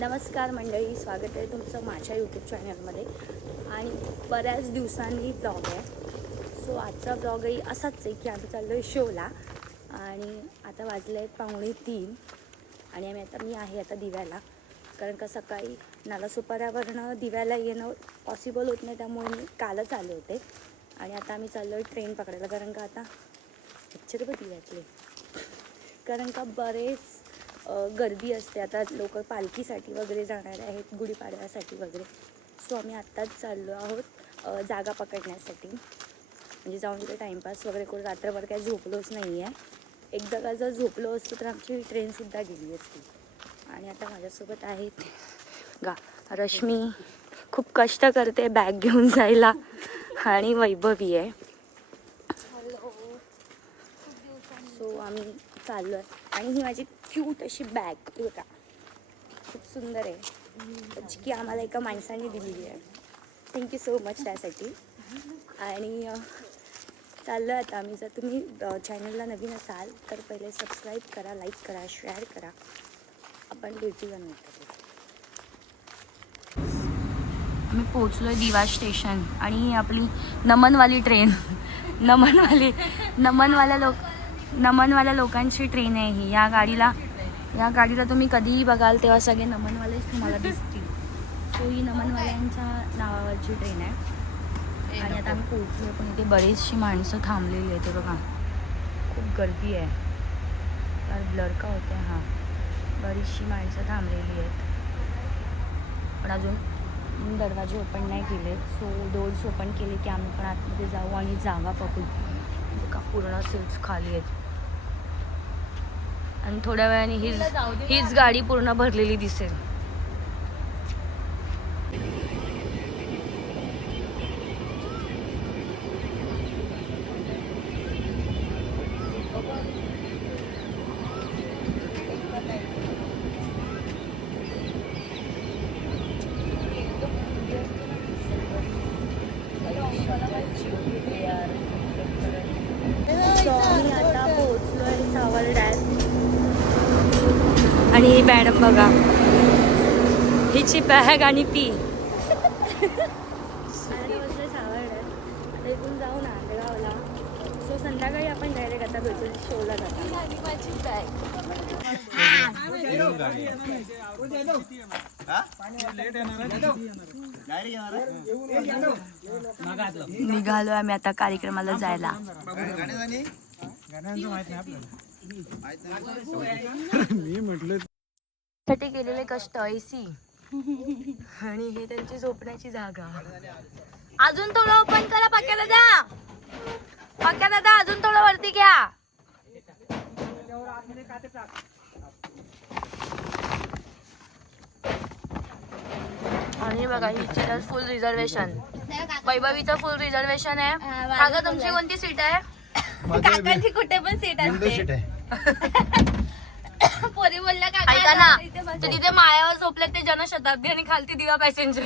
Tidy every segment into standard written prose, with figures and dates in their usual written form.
नमस्कार मंडळी, स्वागत आहे तुमचं माझ्या यूट्यूब चॅनलमध्ये. आणि बऱ्याच दिवसांनी ब्लॉग आहे. सो आजचा ब्लॉगही असाच आहे की आम्ही चाललो आहे शोला. आणि आता वाजले आहेत 2:45 आणि मी आहे आता दिव्याला. कारण का सकाळी नालासोपाऱ्यावरनं दिव्याला येणं पॉसिबल होत नाही, त्यामुळे मी कालच आले होते. आणि आता आम्ही चाललो आहे ट्रेन पकडायला. कारण का आता दिव्यातले कारण का बरेच गर्दी असते. आता लोक पालखीसाठी वगैरे जाणारे आहेत, गुढीपाडव्यासाठी वगैरे. सो आम्ही आत्ताच चाललो आहोत जागा पकडण्यासाठी. म्हणजे जाऊन तिथे टाईमपास वगैरे करून रात्रभर काय झोपलोच नाही आहे. एकदा का जर झोपलो असतो तर आमची ट्रेनसुद्धा गेली असती. आणि आता माझ्यासोबत आहेत रश्मी, खूप कष्ट करते बॅग घेऊन जायला, आणि वैभवी आहे. सो आम्ही चाललो आहे. आणि ही माझी क्यूट अशी बॅग बघा, खूप सुंदर आहे, जी की आम्हाला एका माणसाने दिलेली आहे. थँक्यू सो मच त्यासाठी. आणि चाललो आहे आता आम्ही. जर तुम्ही चॅनलला नवीन असाल तर पहिले सबस्क्राईब करा, लाईक करा, शेअर करा. आपण भेटूया नंतर. आम्ही पोचलो आहे दिवा स्टेशन. आणि ही आपली नमनवाली ट्रेन नमनवाल्या लोकांची ट्रेन आहे ही. या गाडीला तुम्ही कधीही बघाल तेव्हा सगळे नमनवालेच तुम्हाला दिसतील. सो ही नमनवाल्यांच्या नावावरची ट्रेन आहे. आणि आता आम्ही पोहोचलो, पण इथे बरीचशी माणसं थांबलेली आहेत. बघा, खूप गर्दी आहे. तर ब्लर का होते. हां, बरीचशी माणसं थांबलेली आहेत, पण अजून दरवाजे ओपन नाही केले. सो डोर्स ओपन केले की आम्ही पण आतमध्ये जाऊ आणि जागा बघू. का पूर्ण सीट्स खाली आहेत. आणि थोड्या वेळाने हीच गाडी पूर्ण भरलेली दिसेल. आम्ही आता पोहोचलोय सावर डॅम. आणि ही मॅडम बघा, हिची बॅग आणि ती बसले सावर डॅम. आता इथून जाऊ ना गावाला. सो संध्याकाळी आपण डायरेक्ट आता भेटून शोला जातो. निघालो आम्ही आता कार्यक्रमाला जायला. मी म्हटलं साठी केलेले कष्ट, एसी आणि हे त्यांची झोपण्याची जागा. अजून थोडं ओपन करा पक्या दादा, अजून थोडं वरती घ्या. आणि बघा, हिची फुल रिझर्वेशन, वैभवीचं फुल रिझर्वेशन आहे. काका तुमची कोणती सीट आहे? काकांची कुठे पण सीट असते. पोरी बोलल्या ऐका ना, तर तिथे माळ्यावर झोपले ते जनशताब्दी आणि खालती दिवा पॅसेंजर.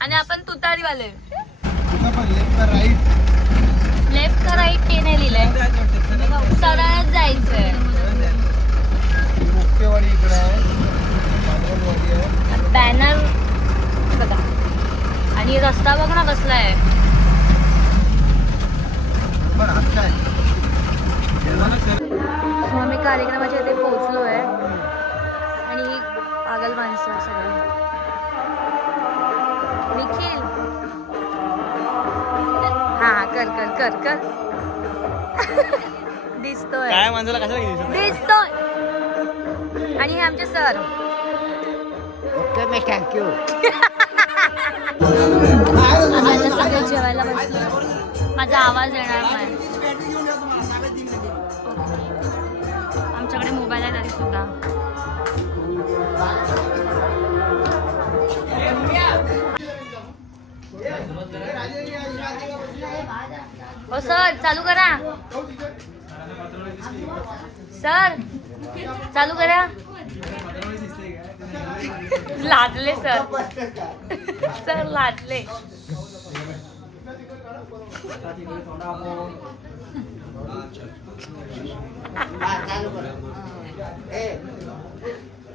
आणि आपण तुतारी वाले. लेफ्ट का राईट ते नाही लिहिलंय, सरळच जायचंय. बॅनर बघा, आणि रस्ता बघ ना कसला आहे. आम्ही कार्यक्रमाच्या इथे पोहोचलो आहे. आणि पागल माणसं सगळी. निखिल, हा कर कर कर कर दिसतोय काय माणसाला कशाला दिसतोय. आणि हे आमचे सर. ओके, मी थँक्यू. आता सगळे जेवायला बसले. माझा आवाज येणार नाही. आमच्याकडे मोबाईल आहे तरी सुद्धा. हो सर, चालू करा. सर चालू करा. लाजले सर, सर लाजले.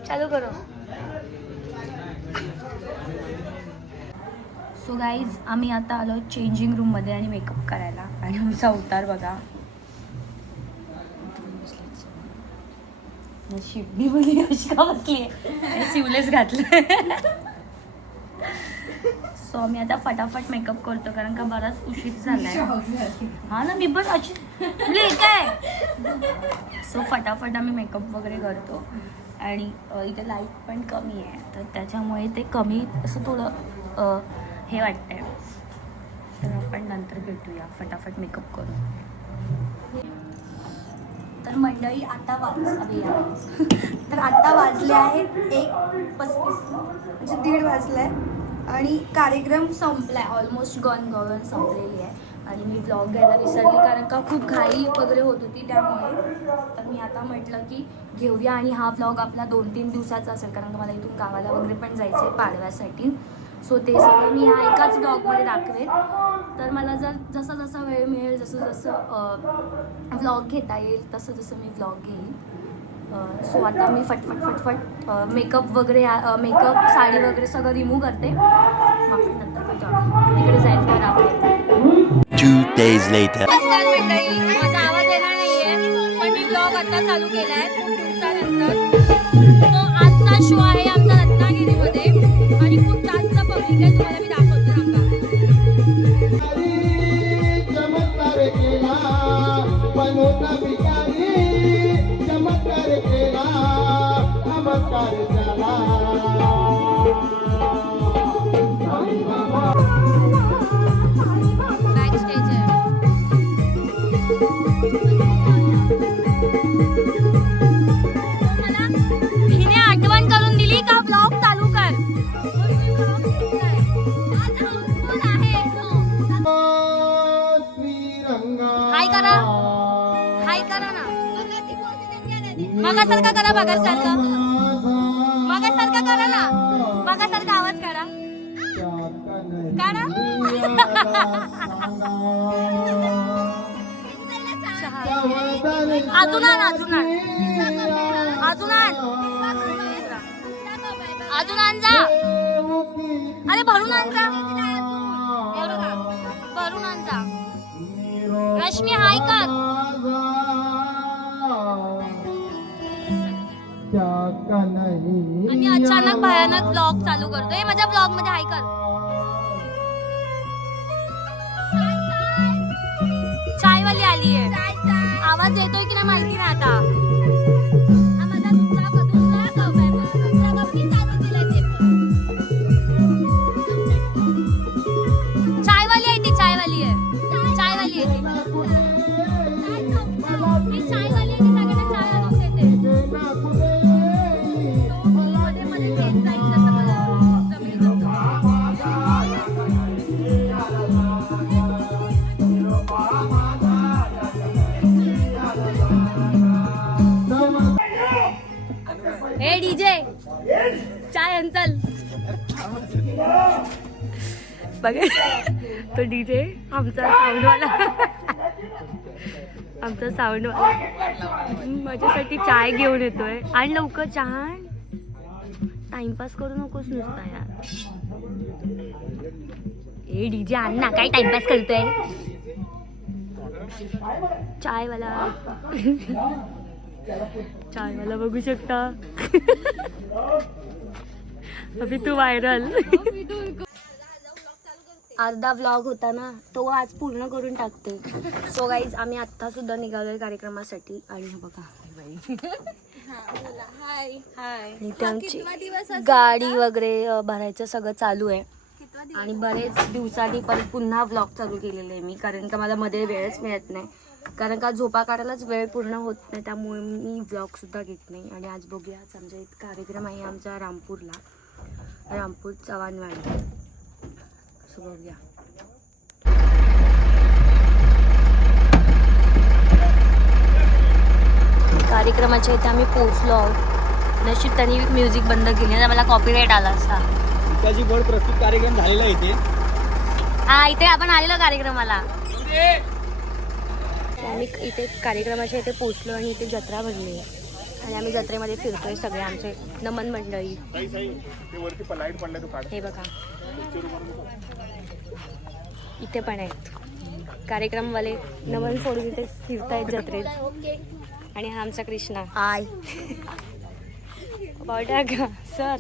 चालू करो. सो गाईज आम्ही आता आलो चेंजिंग रूममध्ये आणि मेकअप करायला आणि आमचा अवतार बघा. शिवली मुली अशी का बसली आहे शिवलेच घातलं. सो आम्ही आता फटाफट मेकअप करतो कारण का बराच उशीर झालाय. हा ना मी पण अशी काय. सो फटाफट आम्ही मेकअप वगैरे करतो आणि इथे लाईट पण कमी आहे तर त्याच्यामुळे ते कमी असं थोडं हे वाटतंय. तर आपण नंतर भेटूया फटाफट मेकअप करू. तर मंडळी आता तर आता वाजले आहेत 1:35 म्हणजे 1:30 वाजले आणि कार्यक्रम संपलाय ऑलमोस्ट गवन संपलेली आहे आणि मी ब्लॉग घ्यायला विसरली कारण का खूप घाई वगैरे होत होती त्यामुळे. तर मी आता म्हटलं की घेऊया आणि हा ब्लॉग आपला 2-3 दिवसाचा असेल कारण का मला इथून गावाला वगैरे पण जायचं आहे पाडव्यासाठी. सो ते सगळं मी ह्या एकाच ब्लॉगमध्ये दाखवेन. तर मला जसं जसं वेळ मिळेल जसं व्लॉग घेता येईल तसं मी व्लॉग घेईन. सो आता मी फटफट मेकअप वगैरे मेकअप साडी वगैरे सगळं रिमूव्ह करते. मग आपण नंतर पण जाऊ तिकडे जाईल तेव्हा दाखवेन. 2 days later. माझा आवाज येणार नाहीये पण मी ब्लॉग आता चालू केलाय खूप दिवसानंतर. तो आजचा शो आहे आमचा रत्नागिरीमध्ये आणि खूप जास्त पब्लिक आहे. तुम्हाला मी दाखवते थांबा. चमत्कार केला बनवता भिकारी चमत्कार केला नमस्कार झाला. बॅक स्टेज आहे. मला हिने आठवण करून दिली का ब्लॉग चालू कर. हाय करा हाय करा ना. मगासारखा करा मगासारखं करा ना. मगासारखा आवाज करा अजून आण जा. अरे भरून आण जा. भरून आण जा. रश्मी हाय कर. आणि अचानक भयानक ब्लॉग चालू करतोय. माझ्या ब्लॉग मध्ये हाय कर. चायवाली आली आहे. आवाज येतोय की नाही माहिती नाही आता. चायवाली आहे ती. चायवाली आहे ती. चायवाली आहे ती. सगळ्यांना चाय आणून देते. मध्ये घेत जाईल तसं मला जमेल हे डीजे चाय आण चल. बघा तो डीजे आमचा साऊंडवाला माझ्यासाठी चाय घेऊन येतोय. आणि लवकर चहा टाइमपास करू नकोस नुसता यार. ए डीजे आण ना. काय टाइमपास करतोय चायवाला बघू शकता. अभि तू व्हायरल. अर्धा व्लॉग होता ना तो आज पूर्ण करून टाकते. सो गाईज आम्ही आत्ता सुद्धा निघालोय कार्यक्रमासाठी आणि हे बघा आणि त्यांची गाडी वगैरे भरायचं सगळं चालू आहे. आणि बरेच दिवसांनी परत पुन्हा व्लॉग चालू केलेले आहे मी कारण का मला मध्ये वेळच मिळत नाही कारण का झोपा काढायलाच वेळ पूर्ण होत नाही त्यामुळे मी व्लॉग सुद्धा घेत नाही. आणि आज बघूया आज आमच्या इथं कार्यक्रम आहे आमच्या रामपूर चव्हाणवाडी. असं बघूया. कार्यक्रमाच्या इथे आम्ही पोहोचलो आहोत. नशीब त्यांनी म्युझिक बंद केली नाही मला कॉपीराईट आला असता. त्याची गोड प्रस्तुत कार्यक्रम झालेला इथे. हा इथे आपण आलेलो कार्यक्रमाला. आम्ही इथे कार्यक्रमाच्या इथे पोहोचलो आणि इथे जत्रा भरली आहे. आणि आम्ही जत्रेमध्ये फिरतोय सगळे आमचे नमन मंडळी. हे बघा इथे पण आहेत कार्यक्रमवाले नमन सोडून इथे फिरतायत जत्रेत. आणि हा आमचा कृष्णा. हाय बॉर्डर का सर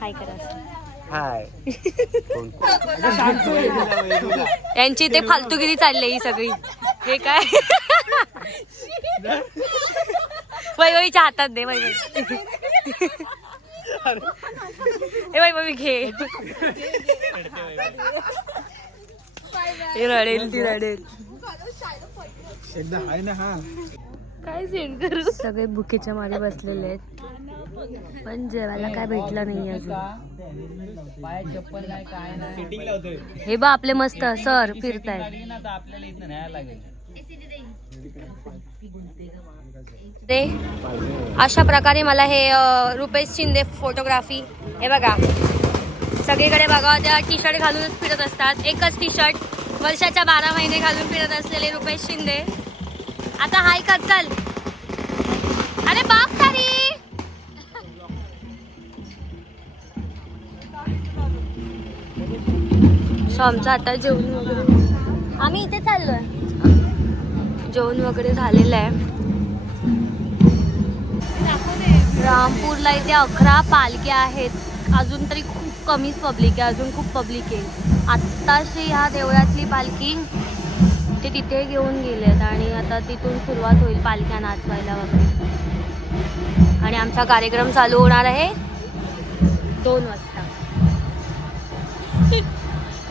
हाय करा सर. हाय. यांची ते फालतूगिरी चालली ही सगळी. हे काय वैभवीच्या हातात दे. वैभवी हे वैभवी घे. रडेल ती रडेल. काय सेंड करू. सगळे भुकेच्या मागे बसलेले आहेत पण जेवायला काय भेटलं नाही अजून. हे बा आपले मस्त सर फिरतायत. ते अशा प्रकारे मला हे रुपेश शिंदे फोटोग्राफी. हे बघा सगळीकडे बघा त्या टी शर्ट घालूनच फिरत असतात. एकच टी शर्ट वर्षाच्या 12 महिने घालून फिरत असलेले रुपेश शिंदे आता हाय कर चल. अरे बाप खाली. सो आमचं आता जेवण वगैरे आम्ही इथे चाललोय. जेवण वगैरे झालेलं आहे. रामपूरला इथे 11 पालख्या आहेत. अजून तरी खूप कमीच पब्लिक आहे. अजून खूप पब्लिक आहे. आत्ताशी ह्या देवळातली पालखी ते तिथे घेऊन गेलेत आणि आता तिथून सुरुवात होईल पालख्या नाचवायला वगैरे. आणि आमचा कार्यक्रम चालू होणार आहे 2 वाजता.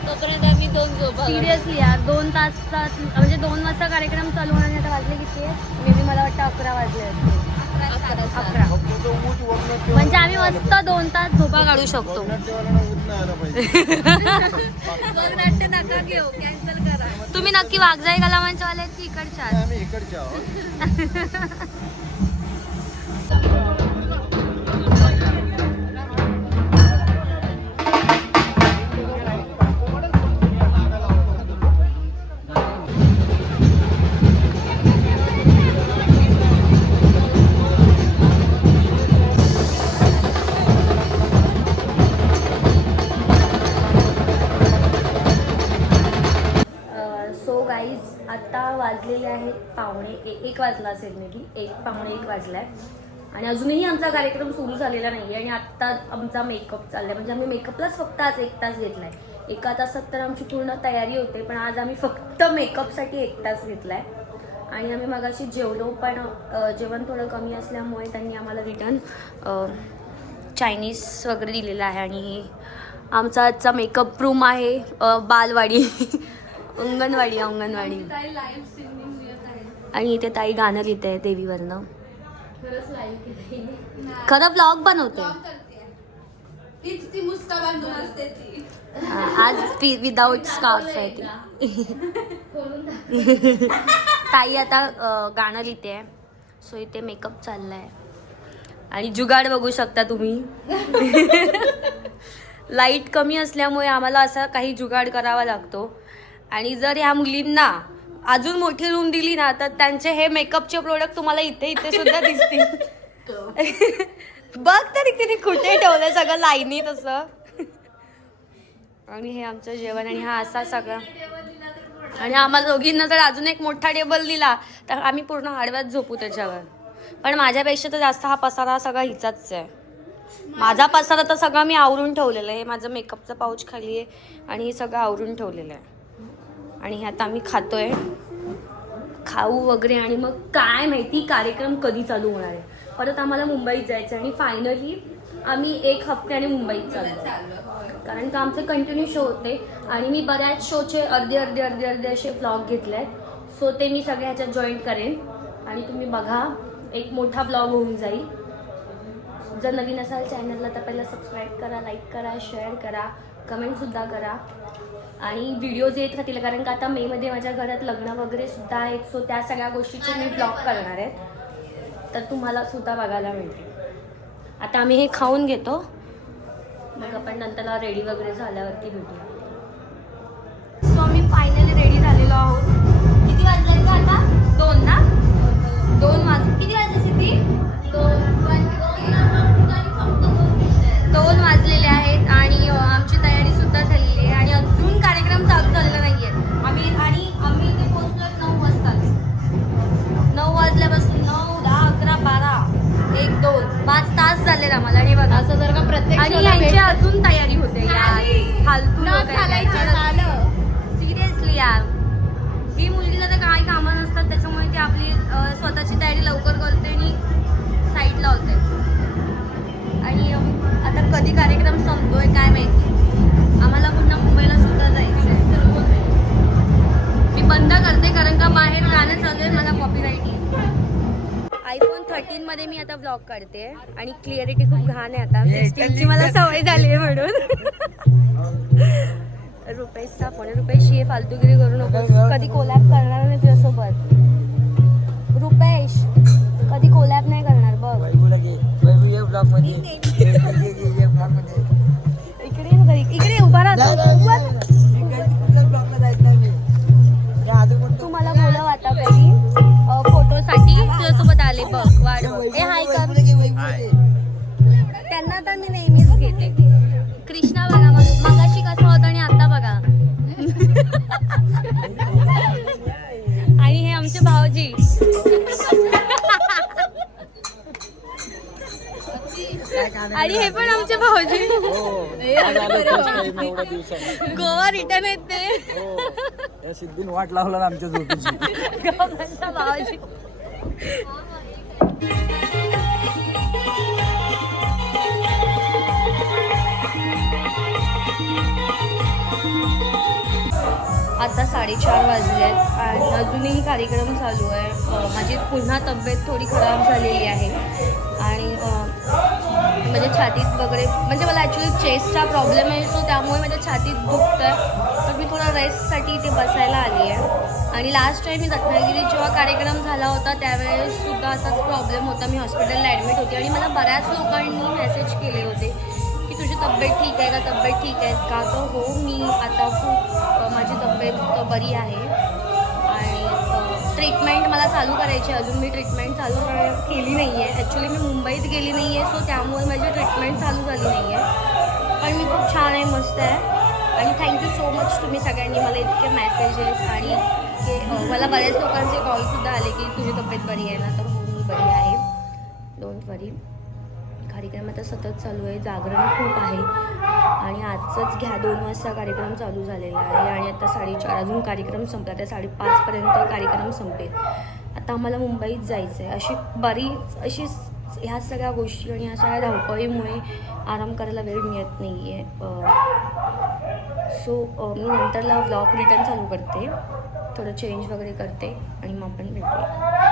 तोपर्यंत आम्ही 2 झोपा. सिरियसली यार 2 तासात म्हणजे 2 वाजता कार्यक्रम चालू होणार. आता वाजले किती आहे मे बी मला वाटतं 11 वाजले असते. 11 म्हणजे आम्ही मस्त 2 तास झोपा काढू शकतो. नका घेऊ कॅन्सल करा. तुम्ही नक्की वाघजाई कलावंच वाले की इकडच्या. सो गाईज आता वाजलेले आहेत 1:45 वाजला असेल मे बी 1:45 वाजलाय आणि अजूनही आमचा कार्यक्रम सुरू झालेला नाही आहे. आणि आत्ता आमचा मेकअप चाललाय म्हणजे आम्ही मेकअपलाच फक्त आज 1 तास घेतलाय. 1 तासात तर आमची पूर्ण तयारी होते पण आज आम्ही फक्त मेकअपसाठी 1 तास घेतलाय. आणि आम्ही मगाशी जेवलो पण जेवण थोडं कमी असल्यामुळे त्यांनी आम्हाला रिटर्न चायनीज वगैरे दिलेलं आहे. आणि आमचा आजचा मेकअप रूम आहे बालवाडी अंगणवाडी. आणि इथे ताई गाणं लिहित आहे देवीवरनं. खरं ब्लॉग बनवते आज विदाउट स्कार्फ आहे ती. ताई आता गाणं लिहिते. सो इथे मेकअप चाललाय आणि जुगाड बघू शकता तुम्ही. लाईट कमी असल्यामुळे आम्हाला असा काही जुगाड करावा लागतो. आणि जर ह्या मुलींना अजून मोठी रूम दिली ना तर त्यांचे हे मेकअपचे प्रोडक्ट तुम्हाला इथे सुद्धा दिसतील. बघ तरी तिने कुठे ठेवलंय सगळं लाईनीत असं. आणि हे आमचं जेवण आणि हा असा सगळा. आणि आम्हाला दोघींना जर अजून एक मोठा टेबल दिला तर आम्ही पूर्ण आडव्यात झोपू त्याच्यावर. पण माझ्यापेक्षा तर जास्त हा पसारा सगळा हिचाच आहे. माझा पसारा तर सगळं मी आवरून ठेवलेलं आहे. माझं मेकअपचं पाऊच खाली आहे आणि हे सगळं आवरून ठेवलेलं आहे. आणि आता आम्ही खातोय खाऊ वगैरे. आणि मग काय माहिती कार्यक्रम कधी चालू होणार आहे. परत आम्हाला मुंबईत जायचं आणि फायनली आम्ही 1 हफ्त्याने मुंबईत चाललो कारण का आमचे कंटिन्यू शो होते. आणि मी बऱ्याच शोचे अर्धे असे व्लॉग घेतले आहेत. सो ते मी सगळ्या ह्याच्यात जॉईन करेन आणि तुम्ही बघा एक मोठा व्लॉग होऊन जाईल. जर नवीन असाल चॅनलला तर पहिला सबस्क्राईब करा, लाईक करा, शेअर करा, कमेंटसुद्धा करा. आणि व्हिडिओज येत राहतील कारण का आता मेमध्ये माझ्या घरात लग्न वगैरे सुद्धा आहेत. सो त्या सगळ्या गोष्टीचे मी ब्लॉग करणार आहेत तर तुम्हाला सुद्धा बघायला मिळतील. आता आम्ही हे खाऊन घेतो मग आपण नंतर रेडी वगैरे झाल्यावरती भेटूया. सो आम्ही फायनली रेडी झालेलो आहोत. किती वाजले का आता 2 ना 2 वाजले. किती वाजले सिद्धी 2 चाललेत आम्हाला आणि बघा असं जर का प्रत्येक आणि शोला यांची भेट- अजून तयारी होते यार फालतू न घालायचं झालं. सिरियसली यार ही मुलगीला तर काही कामं नसतात त्याच्यामुळे ती आपली स्वतःची तयारी लवकर करते आणि साईडला होते आणि आता कधी कार्यक्रम संपतोय काय माहिती आम्हाला पुन्हा मुंबईला सुद्धा जायचं आहे मी बंद करते कारण का बाहेर गाणं चालू आहे मला कॉपीराईट येईल आयफोन 13 मध्ये मी आता ब्लॉग काढते आणि क्लिअरिटी खूप घाण आहे आता 16 ची मला सवय झाली आहे म्हणून रुपेशचा फोन रुपेशची हे फालतूगिरी करू नको कधी कोलॅब करणार नाही तुझ्यासोबत रुपेश कधी कोलॅब नाही करणार बघ इकडे उभा राहा तू मला बोलव आता कधी फोटोसाठी तुझ्यासोबत आले बघ वाढव ए हाय कर त्यांना तर मी नेहमीच घेते कृष्णा बघा मगाशी कसा होता आणि आता बघा आणि हे आमचे भाऊजी आणि हे पण आमचे भाऊजी गोवा रिटर्न आहेत ते सिद्धीन वाट लावला ना आमच्या झोपेची गोवाचा भाऊजी आता 4:30 वाजले आहेत आणि अजूनही कार्यक्रम चालू आहे माझी पुन्हा तब्येत थोडी खराब झालेली आहे आणि म्हणजे छातीत वगैरे म्हणजे मला ॲक्च्युली चेस्टचा प्रॉब्लेम आहे सो त्यामुळे माझ्या छातीत दुखतं आहे तर मी थोडा रेस्टसाठी इथे बसायला आली आहे आणि लास्ट टाईम मी रत्नागिरीत जेव्हा कार्यक्रम झाला होता त्यावेळेससुद्धा असाच प्रॉब्लेम होता मी हॉस्पिटलला ॲडमिट होती आणि मला बऱ्याच लोकांनी मेसेज केले होते की तुझी तब्येत ठीक आहे का तब्येत ठीक आहे का तर हो मी आता खूप माझी तब्येत बरी आहे आणि ट्रीटमेंट मला चालू करायची अजून मी ट्रीटमेंट चालू केली नाही आहे ॲक्च्युली मी मुंबईत गेली नाही आहे सो त्यामुळे माझी ट्रीटमेंट चालू झाली नाही आहे पण मी खूप छान आहे मस्त आहे आणि थँक्यू सो मच तुम्ही सगळ्यांनी मला इतके मेसेजेस आणि मला बऱ्याच लोकांचे कॉलसुद्धा आले की तुझी तब्येत बरी आहे ना तर मी बरी आहे डोंट वरी कार्यक्रम आता सतत चालू आहे जागरण खूप आहे आणि आजचंच घ्या 2 वाजता कार्यक्रम चालू झालेला आहे आणि आता 4:30 अजून कार्यक्रम संपला त्या 5:30 पर्यंत कार्यक्रम संपेल आता आम्हाला मुंबईत जायचं आहे अशी बरीच अशी ह्या सगळ्या गोष्टी आणि ह्या सगळ्या धावपळीमुळे आराम करायला वेळ मिळत नाही आहे सो मी नंतरला व्लॉग रिटर्न चालू करते थोडं चेंज वगैरे करते आणि मग आपण भेटूया